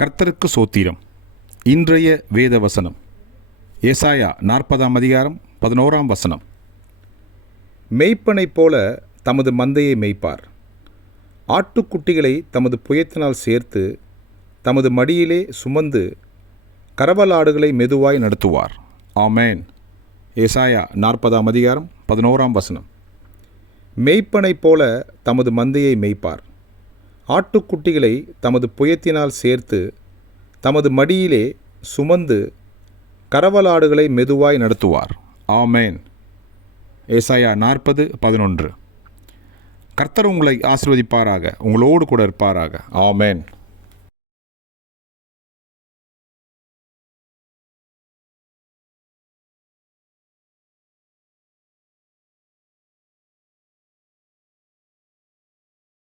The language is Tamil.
கர்த்தருக்கு சோத்திரம். இன்றைய வேத வசனம் ஏசாயா 40ஆம் அதிகாரம் 11ஆம் வசனம். மேய்ப்பனைப் போல தமது மந்தையை மேய்ப்பார். ஆட்டுக்குட்டிகளை தமது புயத்தினால் சேர்த்து தமது மடியிலே சுமந்து கறவலாடுகளை மெதுவாய் நடத்துவார். ஆமேன். ஏசாயா 40ஆம் அதிகாரம் 11ஆம் வசனம். மேய்ப்பனைப் போல தமது மந்தையை மேய்ப்பார். ஆட்டுக்குட்டிகளை தமது புயத்தினால் சேர்த்து தமது மடியிலே சுமந்து கறவலாடுகளை மெதுவாய் நடத்துவார். ஆமேன். ஏசாயா 40:11. கர்த்தர் உங்களை ஆசீர்வதிப்பாராக, உங்களோடு கூட இருப்பாராக. ஆமேன்.